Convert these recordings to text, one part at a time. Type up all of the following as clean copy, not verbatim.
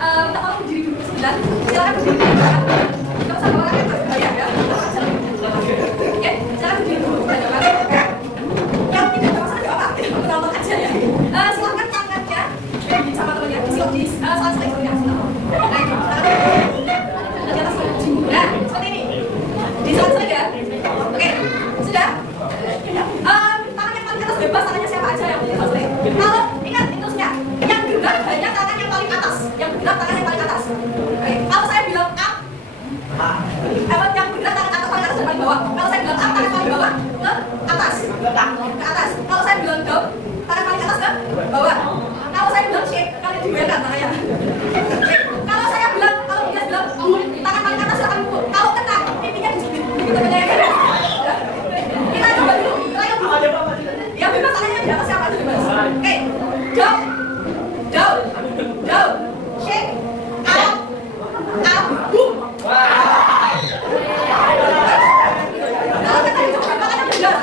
minta tolong berdiri dulu sebentar. Silakan berdiri dulu. Nggak usah bawa raket berbahaya ya. Oke, silakan berdiri dulu. Yang tidak ada masalah apa? Penonton aja ya. Silakan tangannya sama temannya di salah satu ya. Baik, di atas ya, seperti ini. Di salah saja. Oke, sudah. Tangan yang paling atas bebas, tangannya siapa aja yang boleh selesai. Kalau ingat intusnya, yang gerak hanya tangan yang paling atas, yang bergerak tangan yang paling atas. Oke, kalau saya bilang up, yang bergerak tangan atas paling atas dan paling bawah. Kalau saya bilang up, tangan paling bawah ke atas, ke atas. Kalau saya bilang down, tangan paling atas ke bawah. Kalau saya bilang shake, kalian digoyangkan tangannya. Kalau saya bilang, kalau dia bilang tangan paling atas akan pukul. Kalau kena, pipinya dijepit. Begitu bedanya. Kita coba dulu, trial dulu. Ya bebas tangannya di atas siapa aja bebas. Oke, down, down, down, shake, up, boom. Kalau kena dijepit, makanya benar.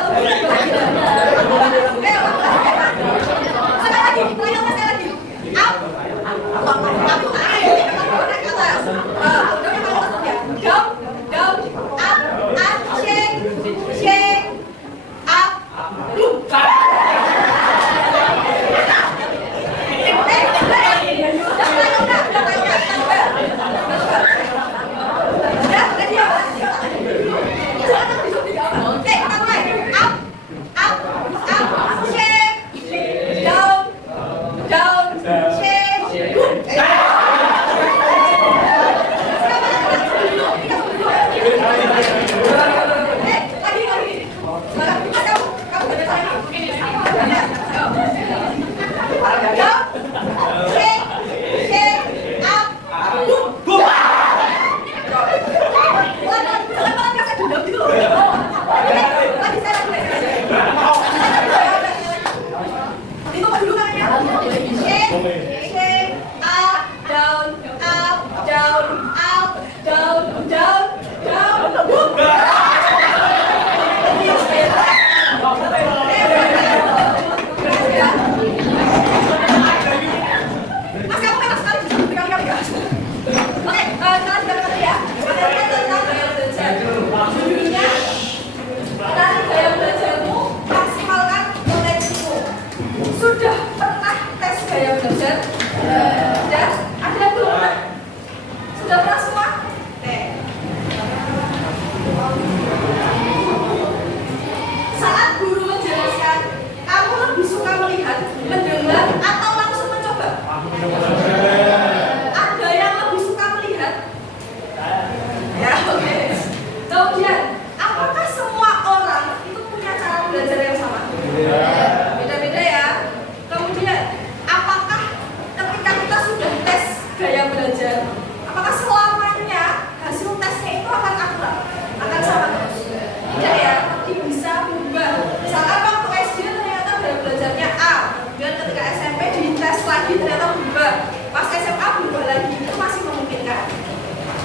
Sekali lagi, trialnya sekali lagi. Up, down, up, shake, up, boom. Oke, kita mulai. Up, shake, down, shake, boom.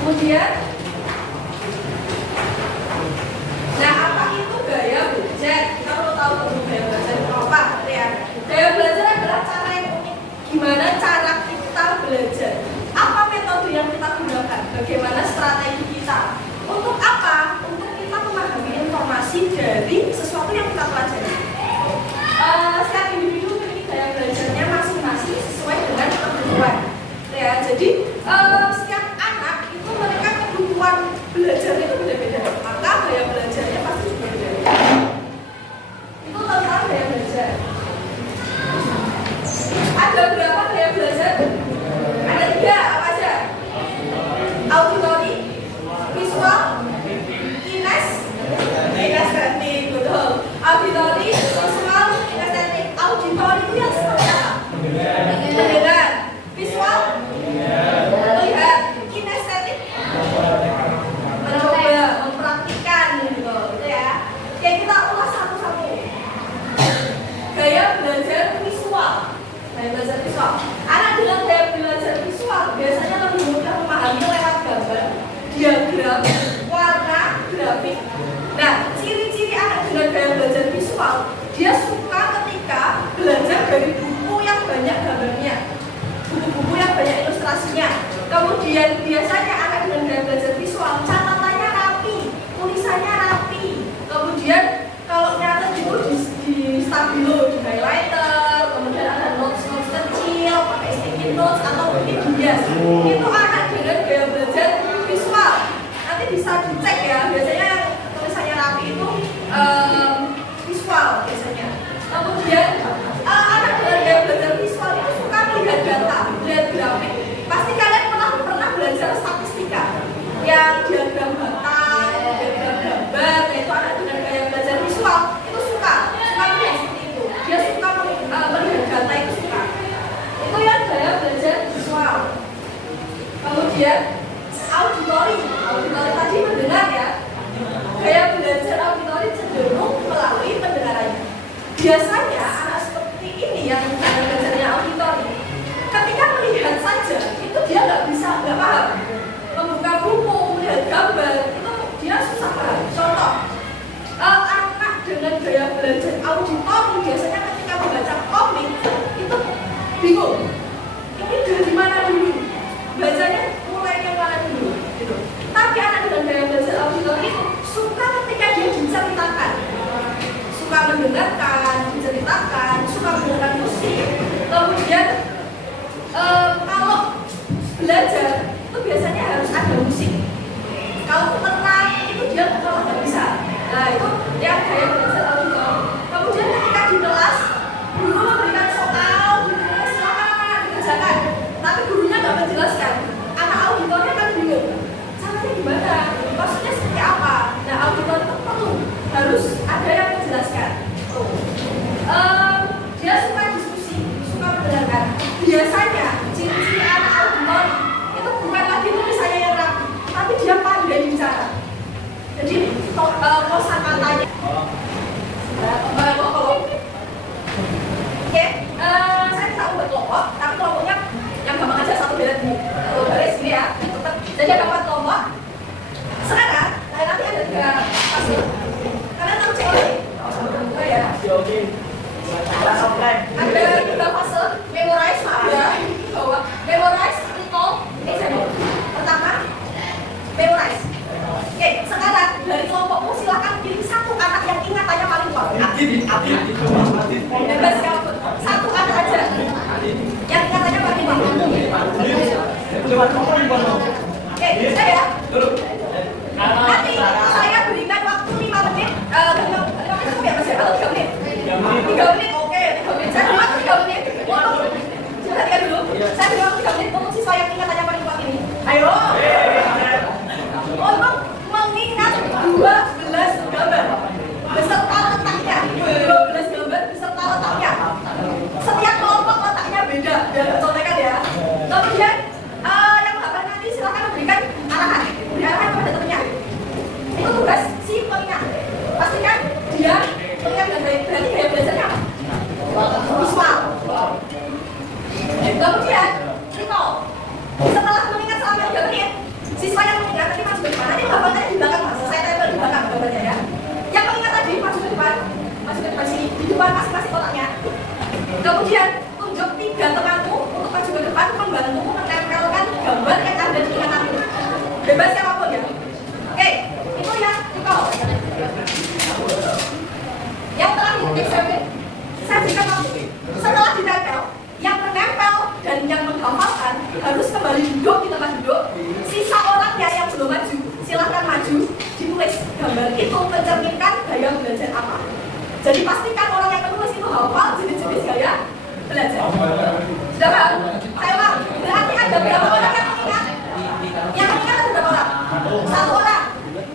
Kemudian, nah apa itu gaya belajar? Kita perlu tahu dulu gaya belajar itu apa, ya. Gaya belajar adalah cara yang unik. Gimana cara kita belajar? Apa metode yang kita gunakan? Bagaimana strategi kita? Untuk apa? Untuk kita memahami informasi dari sesuatu yang kita pelajari. Setiap individu memiliki gaya belajarnya masing-masing sesuai dengan kebutuhan. Ya, jadi setiap anak itu mereka kebutuhan belajarnya itu beda-beda, maka gaya belajarnya pasti juga beda-beda. Itu tentang gaya belajar. Ada berapa gaya belajar? Ada 3, apa aja? Auditory, visual, kinestetik, betul. Auditory, visual, kinestetik. Auditory itu yang seperti apa? Mendengar. Visual, melihat. Kinestetik, mencoba, mempraktikkan, gitu ya. Oke, kita ulas satu-satu. Gaya belajar visual. Gaya belajar visual. Kemudian biasanya anak dengan gaya belajar visual, catatannya rapi, tulisannya rapi. Kemudian kalau nyatet itu di stabilo, di highlighter, kemudian ada notes-notes kecil, pakai sticky notes atau mungkin bias. Itu anak dengan gaya belajar visual. Nanti bisa dicek ya, biasanya tulisannya rapi itu visual biasanya. Kemudian anak dengan gaya belajar visual itu suka melihat data, melihat grafik. Pasti kalian pernah belajar statistika yang diagram batang, diagram gambar, yaitu anak dengan gaya belajar visual itu suka melihat seperti itu. Dia suka melihat data itu suka. Itu yang gaya belajar visual. Kemudian auditori tadi mendengar ya. Gaya belajar auditori cenderung melalui pendengarannya. Biasanya anak seperti ini yang gaya belajarnya auditori, ketika melihat saja itu dia nggak paham. Membuka buku, melihat gambar itu dia susah paham. Contoh, anak dengan gaya belajar auditori biasanya ketika membaca komik itu bingung. Ini dari mana dulu? Bacanya mulai yang mana dulu? Gitu. Tapi anak dengan gaya belajar auditori itu suka ketika dia diceritakan, suka mendengarkan, diceritakan, suka mendengarkan musik. Kemudian kalau belajar itu biasanya harus ada musik. Kalau tenang itu dia kalau nggak bisa. Nah itu yang gaya belajar auditori. Kemudian ketika di kelas guru memberikan soal, silakan dikerjakan. Tapi gurunya nggak menjelaskan. Anak auditori kan bingung. Caranya gimana? Maksudnya seperti apa? Nah auditori itu perlu harus ada yang menjelaskan. Dia suka diskusi, suka mendengarkan. Biasanya ciri-ciri anak auditori itu bukan lagi tulisannya yang rapi, tapi dia pandai bicara. Jadi kosakatanya. Oke, saya bisa buat kelompok, tapi kelompoknya yang gampang aja satu baris gini ya. Jadi ada 4 kelompok. Sekarang nanti ada 3 fase. Kalian tahu cek ya? Oke. Ada 3 fase. Memorize, maaf ya. Memorize, recall, example. Pertama, memorize. Oke, sekarang dari kelompokmu silakan pilih 1 anak yang ingatannya paling kuat. Bebas siapapun. 1 anak aja yang ingatannya paling kuat. Oke, bisa ya? Nanti saya berikan waktu 5 menit. 5 menit ya Mas ya? Atau 3 menit? 3 menit, oke. 3 menit. Saya berikan 3 menit. Perhatikan dulu. Saya berikan 3 menit untuk siswa yang ingatannya paling kuat ini. Ayo. Untuk mengingat 12 gambar beserta letaknya. 12 gambar beserta letaknya. Setiap kelompok letaknya beda. Biar contohkan ya. Kemudian yang menghafal nanti silakan memberikan arahan. Beri arahan kepada temannya. Itu tugas si pengingat. Pastikan dia pengingat dan berarti gaya belajarnya visual. Kemudian recall. Setelah mengingat selama 3 menit, siswa yang mengingat tadi maju ke depan. Nanti menghafalnya di belakang Mas. Saya tempel di belakang gambarnya ya. Yang mengingat tadi maju ke depan sini di depan masing-masing kotaknya. Kemudian tunjuk 3 temanmu untuk maju ke depan membantumu menempelkan gambar yang ada di ingatanmu. Bebas siapapun ya. Oke, itu yang recall. Yang terakhir example. Saya berikan waktu. Setelah ditempel, yang menempel dan yang menghafalkan harus kembali duduk di tempat duduk. Sisa orangnya yang belum maju, silahkan maju. Ditulis gambar itu mencerminkan gaya belajar apa. Jadi pastikan orang yang menulis itu hafal jenis-jenis gaya belajar. Sudah paham? Saya ulang. Berarti ada berapa orang yang mengingat? Yang mengingat ada berapa orang? 1 orang.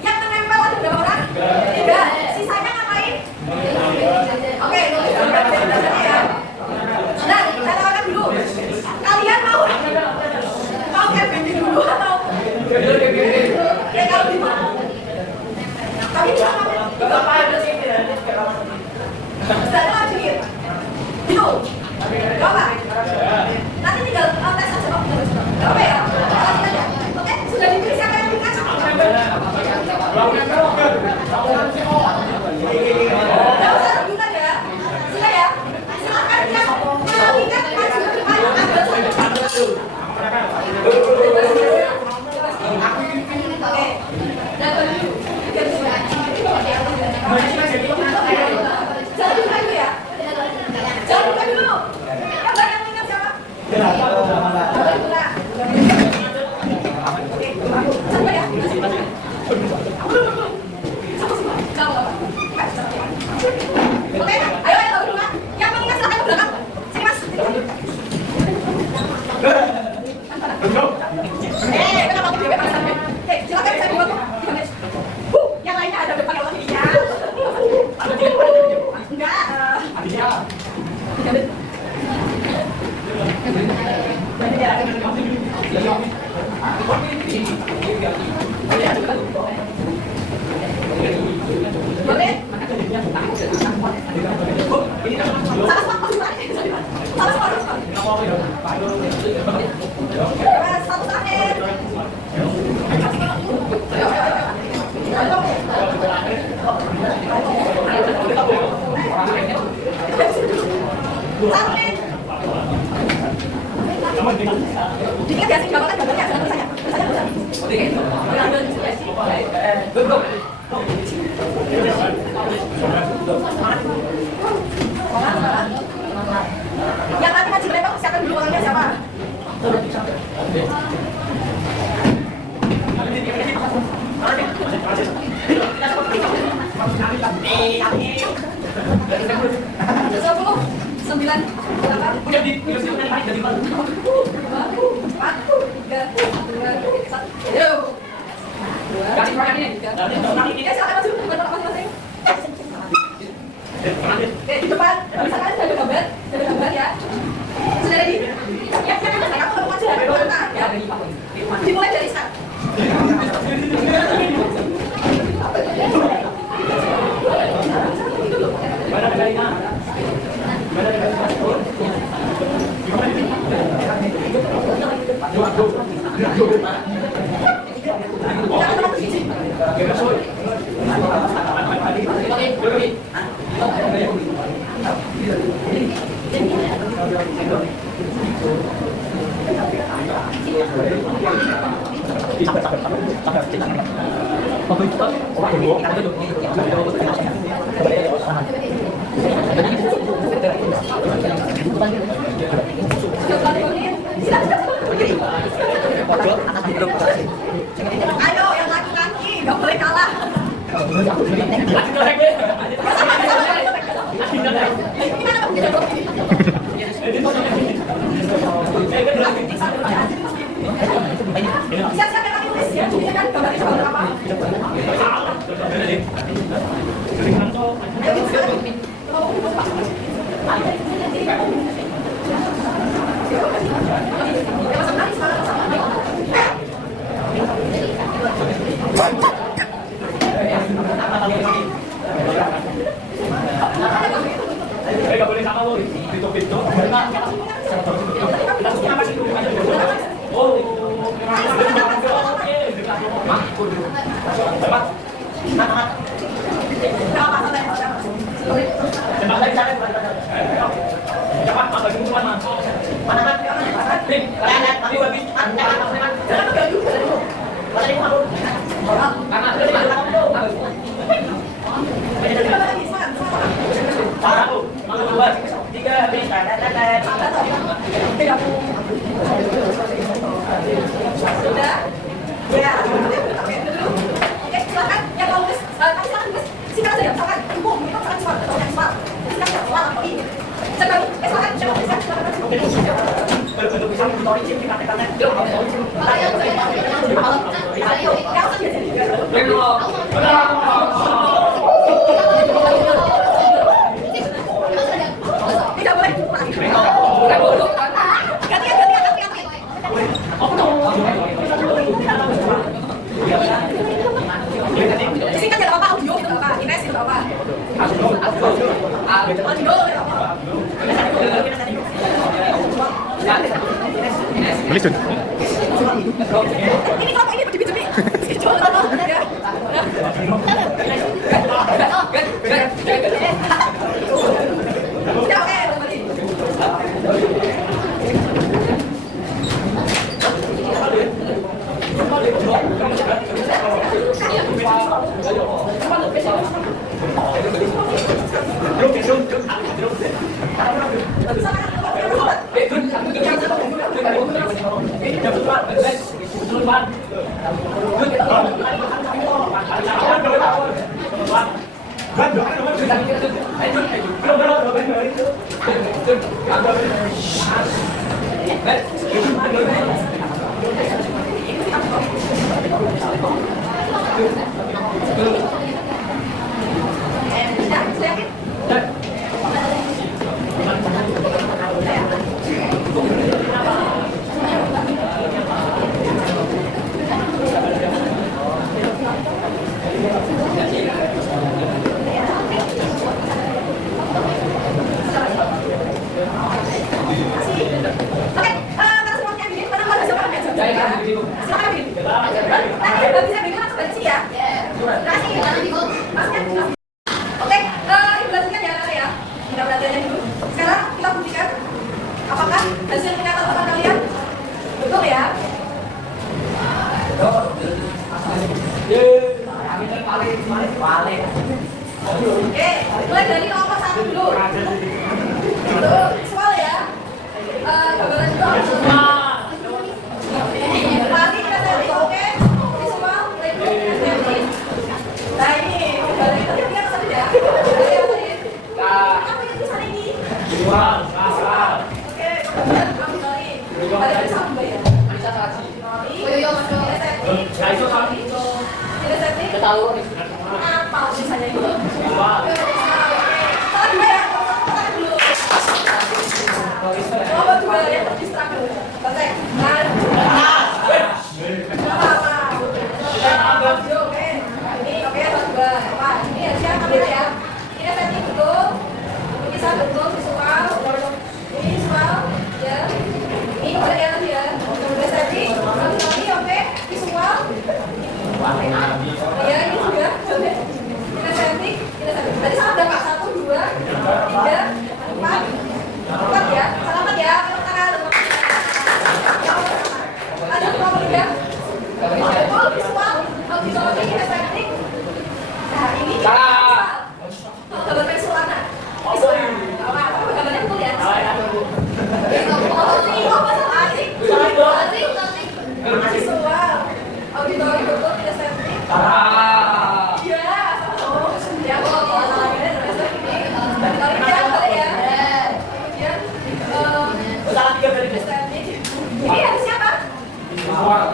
Yang menempel ada berapa orang? 3. Sisanya ngapain? Oke, nulis gambar belajarnya ya. Nah, saya tawarkan dulu. Kalian mau kayak Bendy dulu atau? Ya kalau gitu. Tapi juga ada sih sudah lagi gitu. Coba. Nanti tinggal tes aja Pak. Coba ya. Oke, sudah dipilih siapa yang bikin? Enggak usah rebutan ya. Sudah ya. Silakan yang mau ingat maju ke depan ambil saja. kenapa tuh dia pakai sampai? Silakan saya dibantu. Yang lainnya ada pakai lagi ya. Enggak. Boleh? Satu akhir. Jika biasa gambarkan gambarnya, saya. Yang nanti ngaji mereka siapkan dulu orangnya siapa? Sepuluh, 9, 8. Udah di jadi di depan, misalkan ada gambar ya. Sudah ready? Ya, saya kamu aja ya. Dimulai dari start. Ayo yang laki-laki, nggak boleh kalah. Siap-siap yang kaki tulis ya, ini kan gambarnya gambar apa? Nggak boleh sama lo, pintu-pintu. Sudah? Ya. Oke, silakan. Yang mau tulis, silakan tulis. Singkat saja, silakan. Ibu, kita silakan cepat. Cepat. Silakan cepat. Silakan. Silakan. Tidak boleh. Singkat ya, apa audio gitu apa? Ines itu apa? Audio Listen. ini apa ini berdemi-demi? Ya. Ya, oke, kembali. Silakan bikin. Nanti Mbak bisa bikin langsung dari sini ya. Kasih masukkan jelas. Oke, ibu lanjutkan ya Kak ya. Kita belajarnya dulu. Sekarang kita buktikan apakah hasil penglihatan kalian betul ya. Oke, mulai dari nomor 1 dulu. Itu visual ya. Gambaran itu harus pasti kita setting, oke? Visual, setting. Nah ini, gambaran itu dia kesana ya. Kamu yang tulisan ini. Oke, kemudian ambil dari. Ada tulisan Mbak ya. Apa tulisannya itu? Salah dua ya, salah dulu. Nomor 2 ya, struggle. Oke, nah. Oke. Ini oke, nomor 2. Apa? Ini harusnya kamera ya. Ini setting betul. Lukisan betul, visual. Ini visual, ya. Ini kemudian lagi ya. Udah setting, ini oke, visual. Ya, ini juga. Oke. Kita setting, Tadi salah berapa? 1, 2, 3, 4. 4 ya. Selamat ya. Lanjut nomor 3. Betul, visual. Visual ini kita setting. Nah, ini visual. Gambar pensil warna. Visual. Gambarnya betul ya. Visual. Auditori betul kita setting. Iya, ya kalau salah ini auditori kita boleh ya. Kemudian setting. Ini harusnya apa? Visual.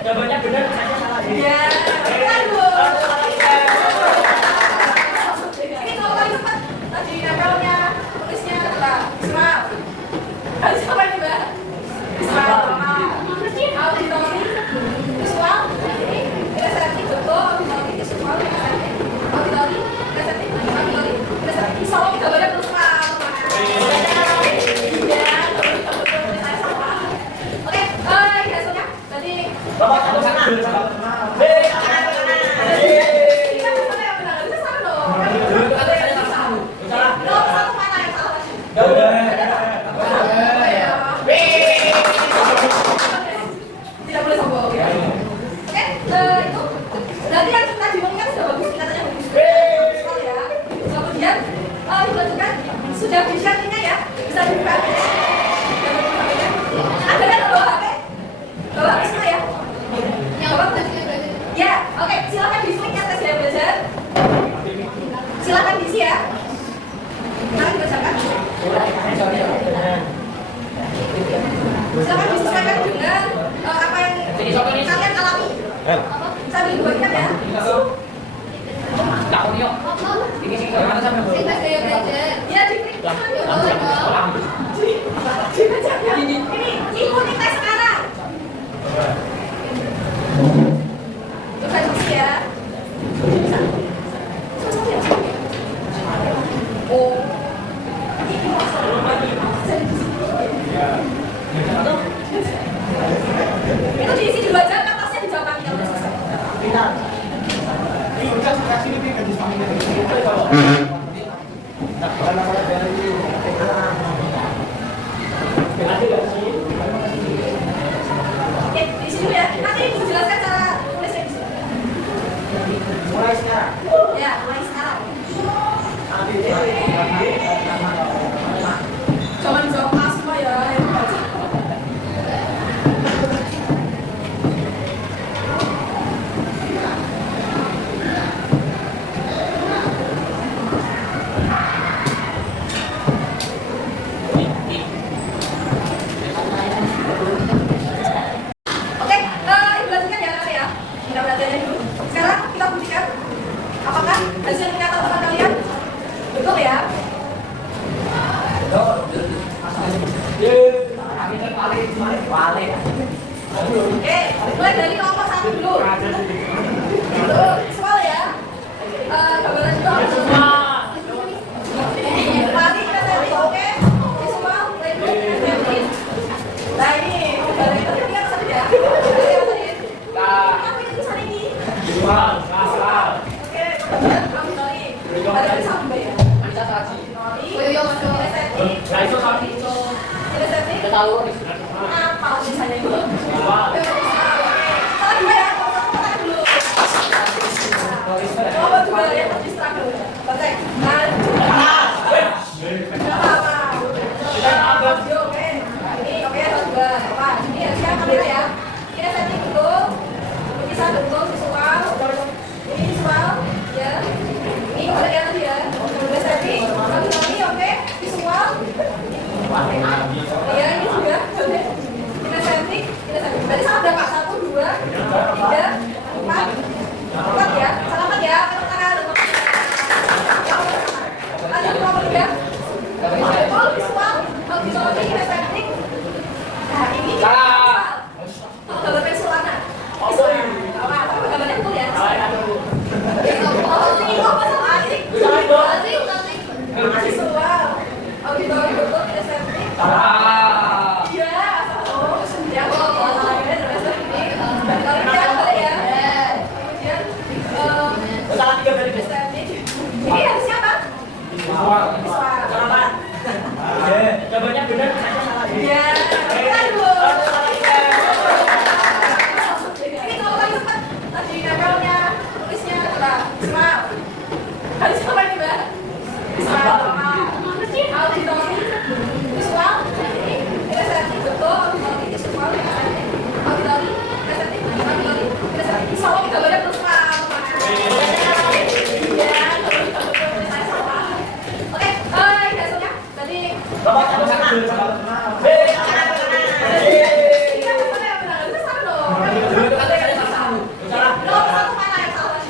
Jawabannya benar, saya salah. Iya. Ini kalau kali sempat tadi nempelnya tulisnya adalah visual. Harus apa ini Mbak? Visual. Auditori visual. Ini kita setting betul. Auditori visual kita setting. Auditori kita setting. Auditori kita setting. Solo kita boleh visual. Iya. Saya salah. Oke. Hasilnya tadi. Bapak kamu sana. Kita kesana yang benar. Kita sana dong. Nomor 1 mana yang salah tadi? Tidak boleh sombong. Oke, itu berarti yang kita diumumkan sudah bagus, kelihatannya bagus sekali ya. Kemudian dilanjutkan sudah bisa ini ya, bisa dibuka. Ada kan bawa HP? Bawa HP ya? Bawa ya, oke. Silakan diisi linknya tes ya belajar. Silakan diisi ya. Mari dibacakan. Silakan disesuaikan dengan apa yang kalian alami. Sambil dibuatkan ya. Ya, ini ikuti tes sekarang. Coba isi ya. Oh. Itu diisi dulu aja, kertasnya dijawabkan kalau udah selesai. Oke, diisi dulu ya. Nanti ibu jelaskan cara tulisnya di sini. Mulai sekarang. Ya, mulai sekarang. Jangan jawab A semua ya, yang baca. Oke, ibu lanjutkan ya Kak ya. Kita belajarnya dulu. Sekarang kita buktikan apakah hasil penglihatan kalian betul ya. Oke, mulai dari nomor 1 dulu. Itu visual ya. Gambaran itu harus pasti kita setting, oke? Visual, setting. Nah ini tahu nih. Apa misalnya itu? Salah dua ya, kotak dulu. Coba dua ya, habis struggle. Batek. Oke. Ini oke, dua. Apa? Ini ya siap kamera ya. Kita setting dulu. Bisa bentuk visual. Ini visual, ya. Ini udah ya tadi ya. Udah setting. Lagi oke. Visual. Ya ini juga. Kita setting. Berarti salah berapa? 1, 2, 3, 4. 4 ya. Selamat ya. Lanjut nomor 3. Betul visual. Kalau visual ini kita setting. Nah ini gambar pensil warna. Gambarnya betul ya. Visual. Auditori betul kita setting. Iya. Ya kalau lainnya terus ini. Kalau kita boleh ya. Kemudian Salah 3 berarti. setting. Ini harusnya apa? Visual. Jawabannya benar, saya salah. Iya. Aduh. Ini kalau paling cepat tadi nempelnya, tulisnya adalah visual. Harus apa ini, Mbak? Visual. Auditori. Visual. Ini kita setting betul. Auditori visual kita setting. Auditori kita setting. Auditori kita setting. Visual kita boleh terus Pak. Iya. Saya salah. Oke. Hasilnya tadi. Bapak sama sana. Iya, betul ya, benar. Itu sama dong. Nomor 1 mana yang salah?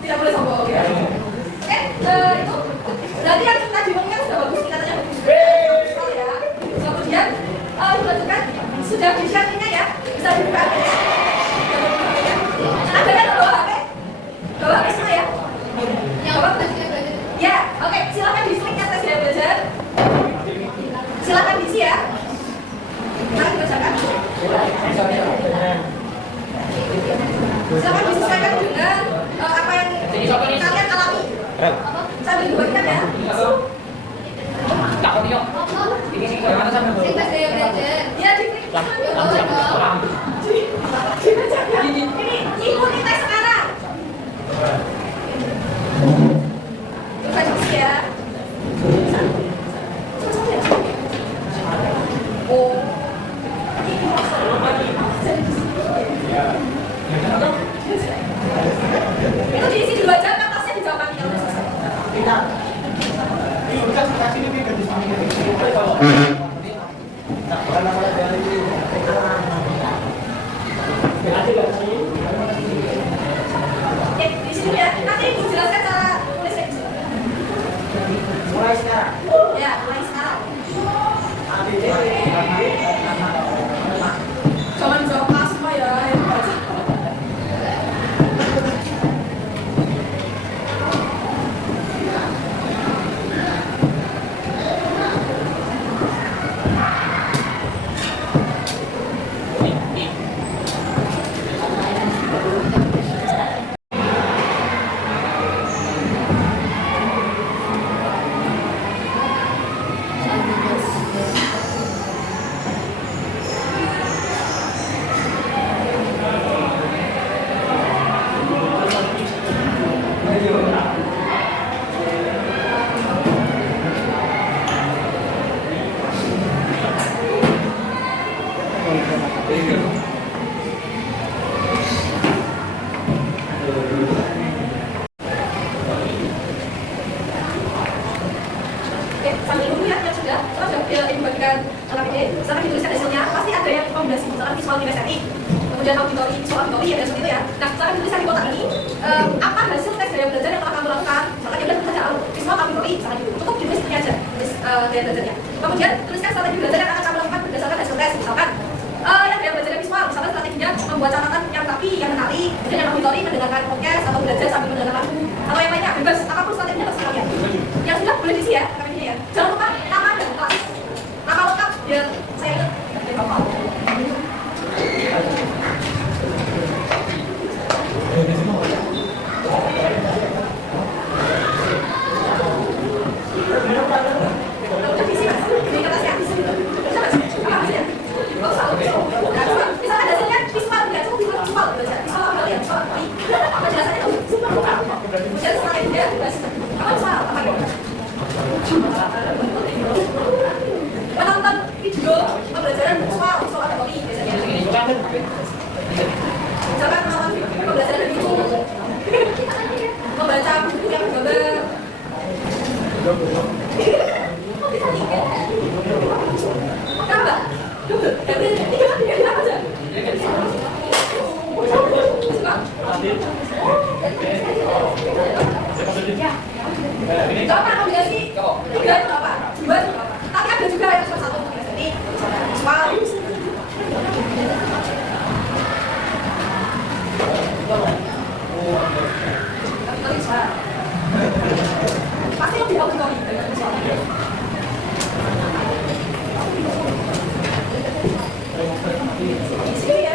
Tidak boleh sombong ya. Oke, itu berarti yang kita diomongkan sudah bagus, katanya bagus. Sekali ya. Kemudian dilanjutkan sudah di-share-nya ya, bisa dibuka. Ada kan bawa HP? Bawa HP semua ya? Ya, oke. Silakan diisi linknya tes daya belajar. Silakan diisi ya. Mari dibacakan. Silakan disesuaikan dengan apa yang kalian alami. Sambil dibuatkan ya. Tak kau ini sih mana sama dulu. Ya, diklik. Ini ikuti tes sekarang. Coba diisi ya. Oh. Itu diisi dulu aja, kertasnya dijawab lagi kalau udah selesai. Oke, di sini ya. Nanti ibu jelaskan cara tulisnya. Mulai sekarang. Ya, mulai sekarang. Jangan jawab A semua ya. Yang baca. Oke, sambil dulu ya yang sudah, terus ya ibu bagikan alat ini, misalkan dituliskan hasilnya, pasti ada yang rekomendasi, misalkan visual university, kemudian auditori, visual auditori ya, seperti itu ya. Nah, misalkan dituliskan di kotak ini, apa hasil tes daya belajar yang telah kamu lakukan? Misalkan ya udah saja visual auditori, misalkan gitu, cukup ditulis ini aja, daya belajarnya. Kemudian tuliskan strategi belajar yang akan kamu lakukan berdasarkan hasil tes, misalkan yang daya belajarnya visual, misalkan strateginya membuat catatan yang rapi, yang menarik, kemudian yang auditori mendengarkan podcast atau belajar sambil mendengarkan lagu, atau yang lainnya, bebas, apapun strateginya terserah kalian. Yang sudah boleh diisi ya, ini ya. Jangan lupa nama dan kelas. Nama lengkap biar saya ingat. menonton video pembelajaran soal anatomi biasanya. Misalkan menonton pembelajaran dari YouTube, membaca buku yang bergambar. Kok bisa tiga? Kenapa? Tiga aja. Coba kombinasi tiga itu apa? Dua itu apa? Tapi ada juga yang cuma satu kombinasi. Wow. Pasti lebih bagus kali daripada soalnya. Sini ya.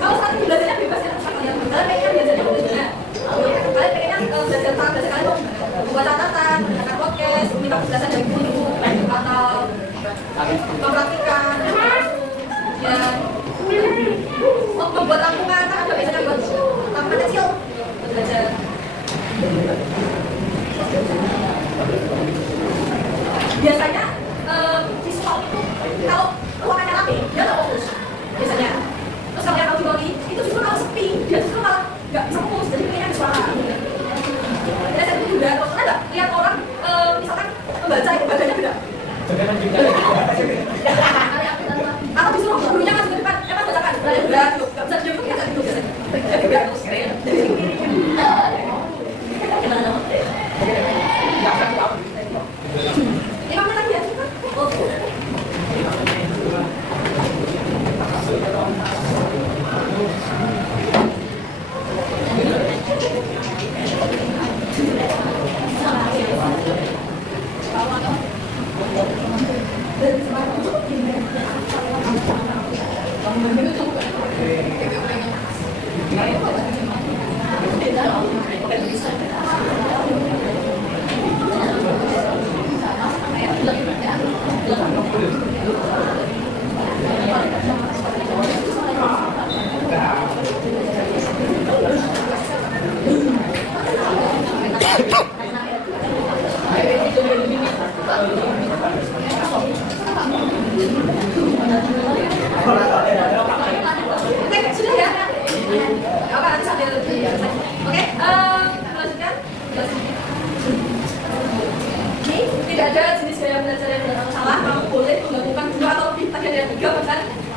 Kalau saat ini belajarnya bebas ya, kalian pengennya belajarnya belajarnya. Kalian pengennya belajar apa? Belajar kalian buat catatan, mendengarkan podcast, minta penjelasan dari guru, atau mempraktikkan, ya, membuat tabungan, kan ada biasanya buat tabungan kecil buat belajar. Biasanya visual itu kalau ruangannya rapi dia nggak fokus biasanya. Terus kalau yang auditory itu justru kalau sepi dia justru malah nggak bisa fokus, jadi pengennya ada suara. Dan saya itu juga pernah nggak lihat orang misalkan membaca itu bacanya beda. Atau disuruh gurunya masuk ke depan, pas bacakan belajar beda, nggak bisa duduk biasa duduk biasanya. Beda terus kayaknya. Gimana? Lima menit lagi ya? Sudah ya? Oke, nanti sambil oke, lanjutkan. Ini tidak ada jenis gaya belajar yang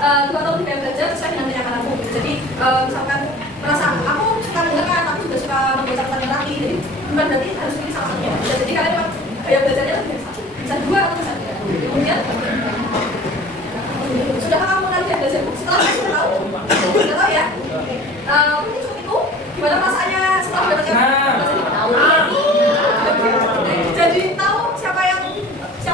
2 tahun lebih banyak belajar sesuai dengan kenyamananku. Jadi misalkan merasa aku suka mendengarkan, aku juga suka membaca catatan kaki. Jadi bukan berarti harus pilih salah satunya. Jadi kalian memang gaya belajarnya lebih dari 1, bisa 2 atau bisa 3. Kemudian sudahkah kamu mengenal gaya belajarku? Setelah saya sudah tahu, sudah tahu ya. Mungkin cukup itu. Gimana perasaannya setelah belajar? Jadi tahu siapa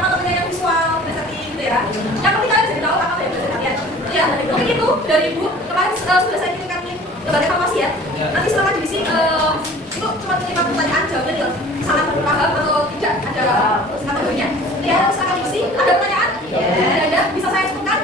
temennya yang visual, presentasi gitu ya. Yang penting kalian jadi tahu apa yang belajar kalian. Ya, mungkin itu dari Ibu. Kemarin sudah saya kirimkan link ke Balai Evaluasi ya. Nanti setelah divisi itu cuma 5 pertanyaan, jawabnya nih sangat berpaham atau tidak ada kategorinya. Ya, silakan divisi. Ada pertanyaan? Ya, bisa saya sebutkan?